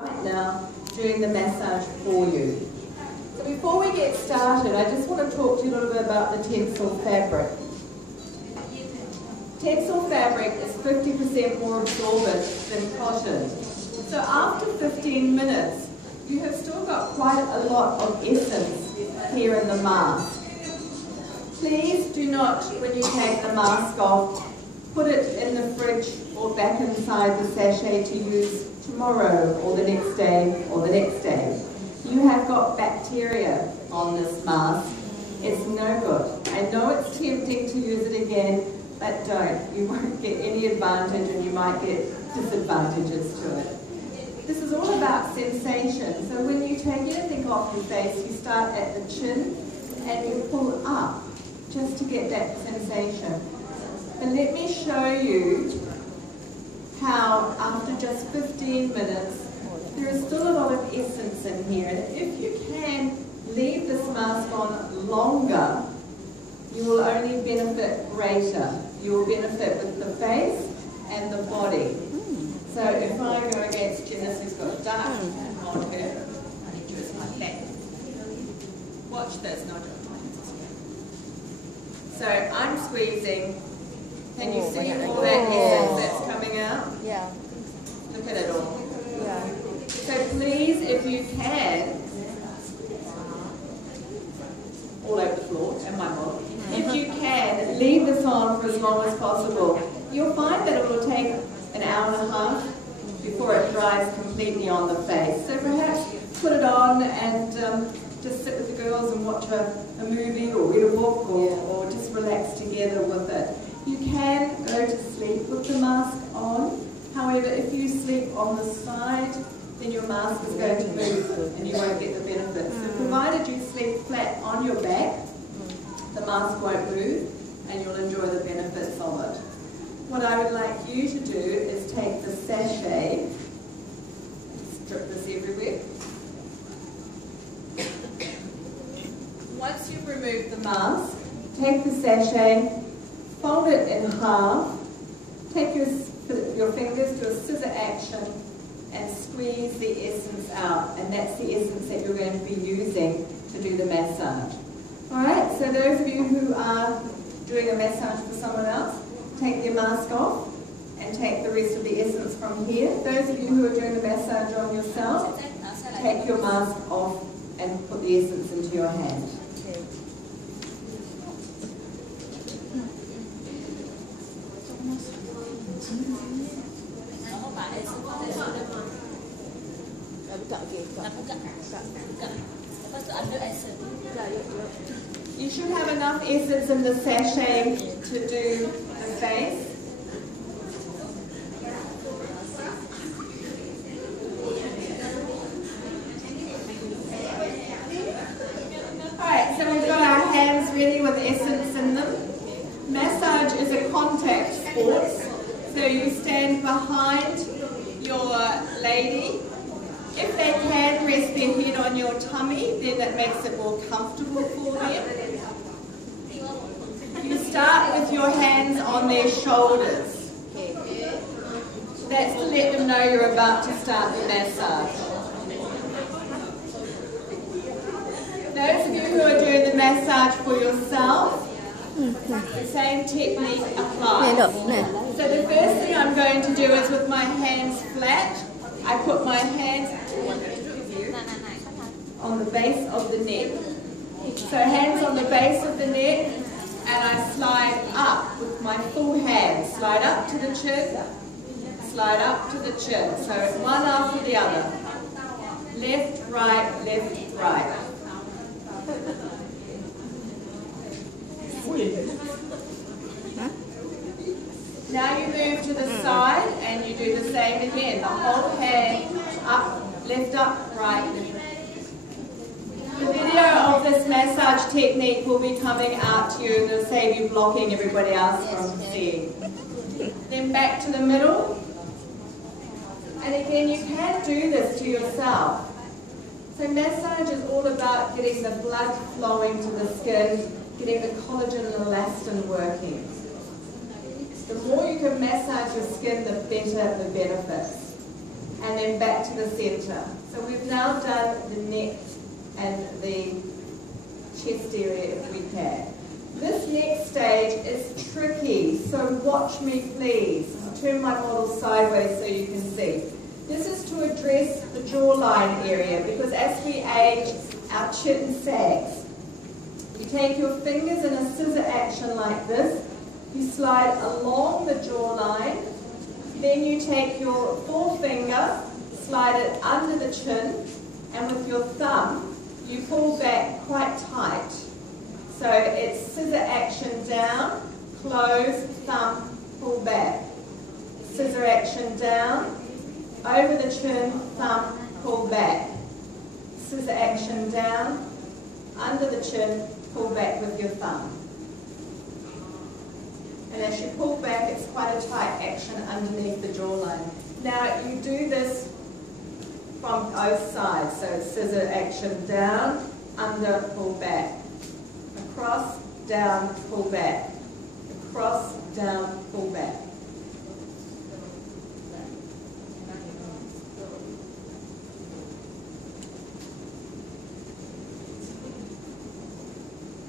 Right now, doing the massage for you. So before we get started, I just want to talk to you a little bit about the tensile fabric. Tensile fabric is 50% more absorbent than cotton. So after 15 minutes, you have still got quite a lot of essence here in the mask. Please do not, when you take the mask off, put it in the fridge or back inside the sachet to use tomorrow or the next day or the next day. You have got bacteria on this mask. It's no good. I know it's tempting to use it again, but don't. You won't get any advantage and you might get disadvantages to it. This is all about sensation. So when you take anything off your face, you start at the chin and you pull up just to get that sensation. And let me show you how after just 15 minutes, there is still a lot of essence in here. And if you can leave this mask on longer, you will only benefit greater. You will benefit with the face and the body. So if I go against Janice, who's got dark on her, I need to do it like that. Watch this, no, don't. So I'm squeezing. Can you see all that essence that's coming out? Yeah. Look at it all. Yeah. So please, if you can, all over the floor and my body, if you can, leave this on for as long as possible. You'll find that it will take an hour and a half before it dries completely on the face. So perhaps put it on and just sit with the girls and watch a movie or read a book or just relax together with it. You can go to sleep with the mask on. However, if you sleep on the side, then your mask is going to move and you won't get the benefits. So provided you sleep flat on your back, the mask won't move and you'll enjoy the benefits of it. What I would like you to do is take the sachet, strip this everywhere. Once you've removed the mask, take the sachet, fold it in half, take your fingers, do a scissor action, and squeeze the essence out. And that's the essence that you're going to be using to do the massage. Alright, so those of you who are doing a massage for someone else, take your mask off and take the rest of the essence from here. Those of you who are doing the massage on yourself, take your mask off and put the essence into your hand. You should have enough essence in the sachet to do the face. Alright, so we've got our hands ready with essence in them. Massage is a contact sport, so you stand behind your lady. If they can rest their head on your tummy, then that makes it more comfortable for them. You start with your hands on their shoulders. That's to let them know you're about to start the massage. Those of you who are doing the massage for yourself, the same technique applies. So the first thing I'm going to do is with my hands flat, I put my hands on the base of the neck. So hands on the base of the neck, and I slide up with my full hand. Slide up to the chin, slide up to the chin. So one after the other. Left, right, left, right. Now you move to the side and you do the same again. The whole hand up, left up, right, left. The video of this massage technique will be coming out to you and it'll save you blocking everybody else from seeing. Then back to the middle. And again, you can do this to yourself. So massage is all about getting the blood flowing to the skin, getting the collagen and elastin working. The more you can massage your skin, the better the benefits. and then back to the center. So we've now done the neck and the chest area if we can. This next stage is tricky, so watch me please. I'll turn my model sideways so you can see. This is to address the jawline area, because as we age, our chin sags. You take your fingers in a scissor action like this, you slide along the jawline, then you take your forefinger, slide it under the chin, and with your thumb, you pull back quite tight. So it's scissor action down, close, thumb, pull back. Scissor action down, over the chin, thumb, pull back. Scissor action down, under the chin, pull back with your thumb. And as you pull back, it's quite a tight action underneath the jawline. Now you do this from both sides. So scissor action down, under, pull back. Across, down, pull back. Across, down, pull back.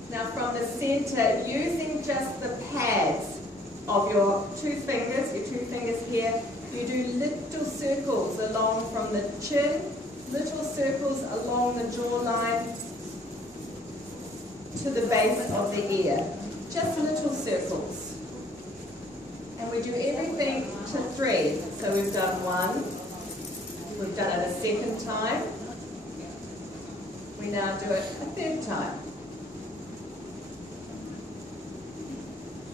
Now from the center, using just the pads of your two fingers here, you do little circles along from the chin, little circles along the jawline to the base of the ear. Just little circles. And we do everything to 3. So we've done 1, we've done it a second time, we now do it a third time.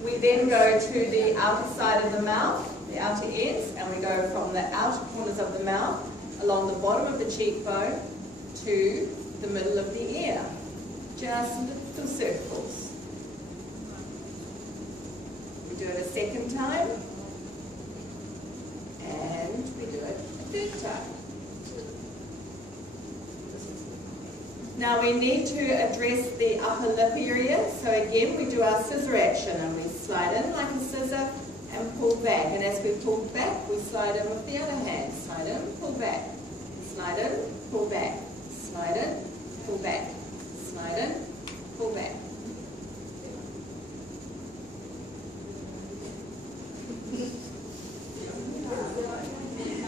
We then go to the outer side of the mouth, the outer ends, and we go from the outer corners of the mouth along the bottom of the cheekbone to the middle of the ear. Just little circles. We do it a second time, and we do it a third time. Now we need to address the upper lip area, so again we do our scissor action and we slide in like a scissor and pull back, and as we pull back we slide in with the other hand. Slide in, pull back, slide in, pull back, slide in, pull back, slide in, pull back.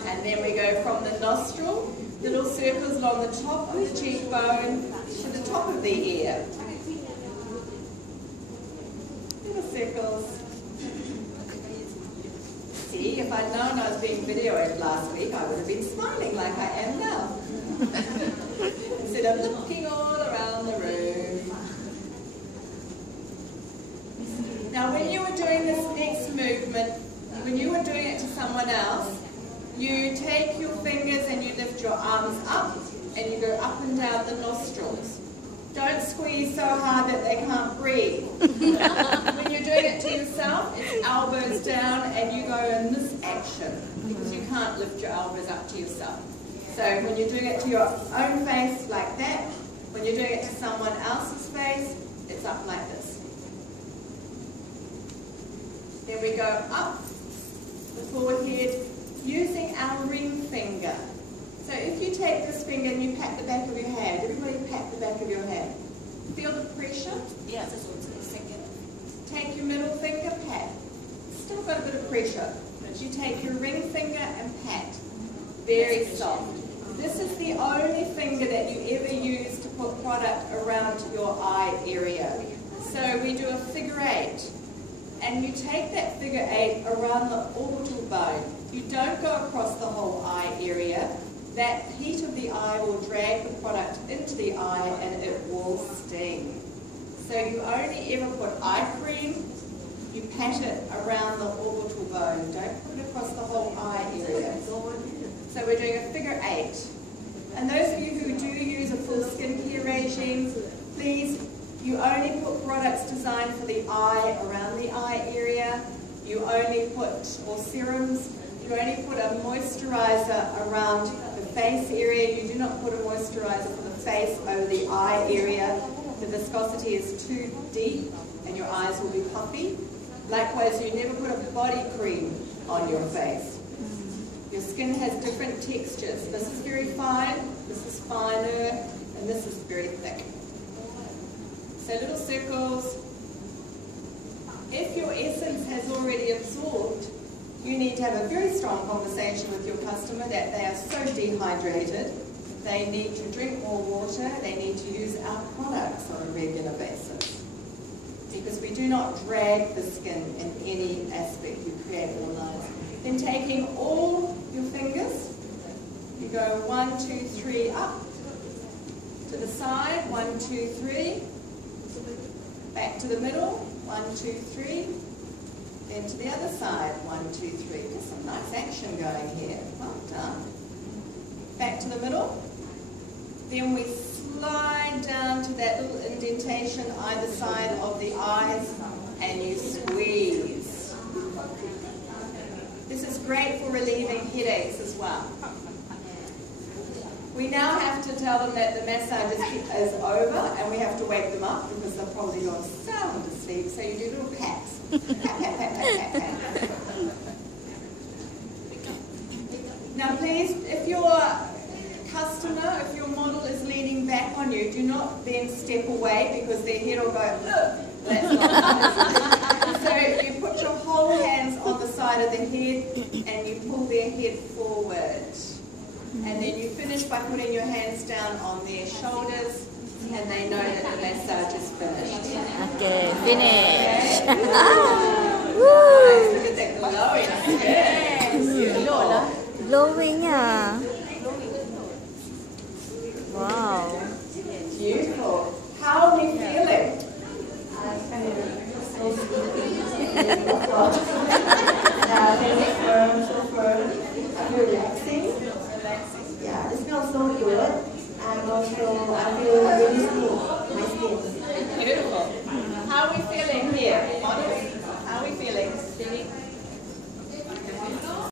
And then we go from the nostril, little circles along the top of the cheekbone to the top of the ear. Little circles. See, if I'd known I was being videoed last week, I would have been smiling like I am now. Instead of looking all around the room. Now when you were doing this next movement, when you were doing it to someone else, you take your fingers and you lift your arms up and you go up and down the nostrils. Don't squeeze so hard that they can't breathe. When you're doing it to yourself, it's elbows down and you go in this action because you can't lift your elbows up to yourself. So when you're doing it to your own face like that, when you're doing it to someone else's face, it's up like this. Then we go up the forehead, using our ring finger. So if you take this finger and you pat the back of your hand, everybody pat the back of your hand. Feel the pressure? Yeah, this one's the second. Take your middle finger, pat. Still got a bit of pressure, but you take your ring finger and pat. Very soft. This is the only finger that you ever use to put product around your eye area. So we do a figure 8. And you take that figure 8 around the orbital bone. You don't go across the whole eye area. That heat of the eye will drag the product into the eye and it will sting. So you only ever put eye cream, you pat it around the orbital bone. Don't put it across the whole eye area. So we're doing a figure 8. And those of you who do use a full skincare regime, please, you only put products designed for the eye around the eye area. You only put, or serums, you only put a moisturizer around the face area. You do not put a moisturizer for the face over the eye area. The viscosity is too deep and your eyes will be puffy. Likewise, you never put a body cream on your face. Your skin has different textures. This is very fine, this is finer, and this is very thick. So little circles. If your essence has already absorbed, you need to have a very strong conversation with your customer that they are so dehydrated, they need to drink more water, they need to use our products on a regular basis. Because we do not drag the skin in any aspect, you create little lines. Then taking all your fingers, you go 1, 2, 3 up, to the side, 1, 2, 3, back to the middle, 1, 2, 3, then to the other side, 1, 2, 3. There's some nice action going here. Well done. Back to the middle. Then we slide down to that little indentation either side of the eyes and you squeeze. This is great for relieving headaches as well. We now have to tell them that the massage is over and we have to wake them up because they've probably gone sound asleep, so you do little pats. Pat, pat, pat, pat, pat, pat. Now please, if your customer, if your model is leaning back on you, do not then step away because their head will go, ugh. That's not nice. So you put your whole hands on the side of the head and you pull their head forward. And then you finish by putting your hands down on their shoulders and they know that the massage is finished. Okay, finish. Okay. Nice. Look at that glowing skin. Beautiful. Glowing, yeah. Wow. Beautiful. How are we feeling? So firm. Relaxing. Yeah, it smells so good. And also,